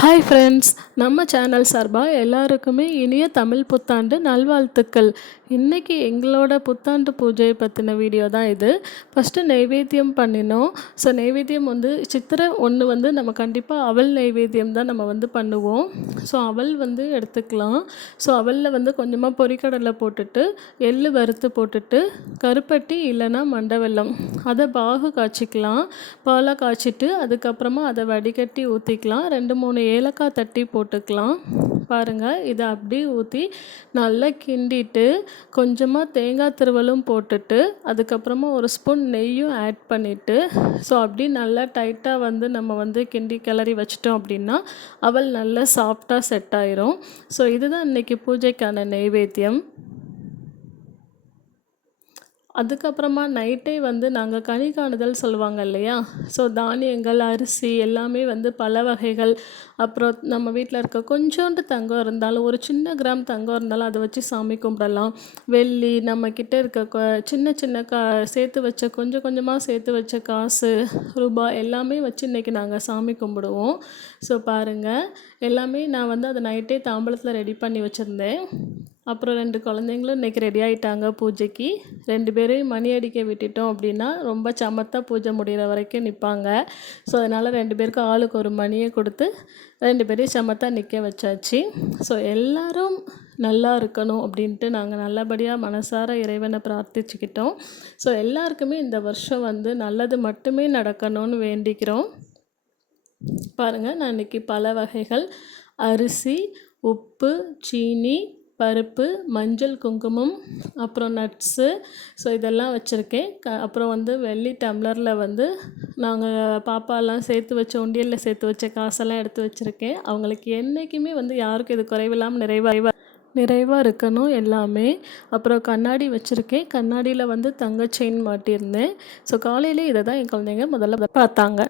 Hi friends, நம்ம channel சார்பாக எல்லாருக்குமே இனிய தமிழ் புத்தாண்டு நல்வாழ்த்துக்கள். இன்றைக்கி எங்களோட புத்தாண்டு பூஜையை பற்றின வீடியோ தான் இது. ஃபஸ்ட்டு நெய்வேத்தியம் பண்ணினோம். ஸோ நெய்வேத்தியம் சித்திரை 1 நம்ம கண்டிப்பாக அவல் நெய்வேத்தியம் தான் நம்ம பண்ணுவோம். ஸோ அவல் எடுத்துக்கலாம். ஸோ அவலில் கொஞ்சமாக பொரிக்கடலை போட்டுட்டு எள்ளு வறுத்து போட்டுட்டு கருப்பட்டி இல்லைன்னா மண்டை வெல்லம் அதை பாகு காய்ச்சிக்கலாம். பாலாக காய்ச்சிட்டு அதுக்கப்புறமா அதை வடிகட்டி ஊற்றிக்கலாம். 2-3 ஏலக்காய் தட்டி போட்டுக்கலாம். பாருங்கள், இதை அப்படியே ஊற்றி நல்லா கிண்டிட்டு கொஞ்சமாக தேங்காய் திருவலும் போட்டுட்டு அதுக்கப்புறமா ஒரு ஸ்பூன் நெய்யும் ஆட் பண்ணிவிட்டு ஸோ அப்படி நல்லா டைட்டாக நம்ம கிண்டி கிளறி வச்சிட்டோம் அப்படின்னா அவல் நல்லா சாஃப்டாக செட் ஆயிரும். ஸோ இதுதான் இன்றைக்கி பூஜைக்கான நெய்வேத்தியம். அதுக்கப்புறமா நைட்டே நாங்கள் கனி காணுதல் சொல்லுவாங்க இல்லையா? ஸோ தானியங்கள், அரிசி எல்லாமே பல வகைகள், அப்புறம் நம்ம வீட்டில் இருக்க கொஞ்சோண்டு தங்கம் இருந்தாலும், ஒரு சின்ன கிராம் தங்கம் இருந்தாலும் அதை வச்சு சாமி கும்பிடலாம். வெள்ளி, நம்மக்கிட்ட இருக்க சின்ன சின்ன சேர்த்து வச்ச கொஞ்சம் கொஞ்சமாக சேர்த்து வச்ச காசு, ரூபாய் எல்லாமே வச்சு இன்றைக்கி நாங்கள் சாமி கும்பிடுவோம். ஸோ பாருங்கள், எல்லாமே நான் அதை நைட்டே தாம்பலத்தில் ரெடி பண்ணி வச்சுருந்தேன். அப்புறம் 2 குழந்தைங்களும் இன்றைக்கி ரெடி ஆகிட்டாங்க பூஜைக்கு. 2 பேரையும் மணி அடிக்க விட்டுட்டோம் அப்படின்னா ரொம்ப சமத்தாக பூஜை முடிகிற வரைக்கும் நிற்பாங்க. ஸோ அதனால் 2 பேருக்கும் ஆளுக்கு ஒரு மணியை கொடுத்து 2 பேரையும் சமத்தாக நிற்க வச்சாச்சு. ஸோ எல்லோரும் நல்லா இருக்கணும் அப்படின்ட்டு நாங்கள் நல்லபடியாக மனசார இறைவனை பிரார்த்திச்சுக்கிட்டோம். ஸோ எல்லாருக்குமே இந்த வருஷம் நல்லது மட்டுமே நடக்கணும்னு வேண்டிக்கிறோம். பாருங்கள், நான் இன்றைக்கி பல வகைகள் அரிசி, உப்பு, சீனி, பருப்பு, மஞ்சள், குங்குமம், அப்புறம் நட்ஸு, ஸோ இதெல்லாம் வச்சுருக்கேன். அப்புறம் வெள்ளி டம்ளரில் நாங்கள் பாப்பாலாம் சேர்த்து வச்ச உண்டியலில் சேர்த்து வச்ச காசெல்லாம் எடுத்து வச்சுருக்கேன். அவங்களுக்கு என்றைக்குமே யாருக்கும் இது குறைவில்லாமல் நிறைவாக இருக்கணும் எல்லாமே. அப்புறம் கண்ணாடி வச்சுருக்கேன். கண்ணாடியில் தங்க செயின் மாட்டியிருந்தேன். ஸோ காலையிலே இதை தான் என் குழந்தைங்க முதல்ல பார்த்தாங்க.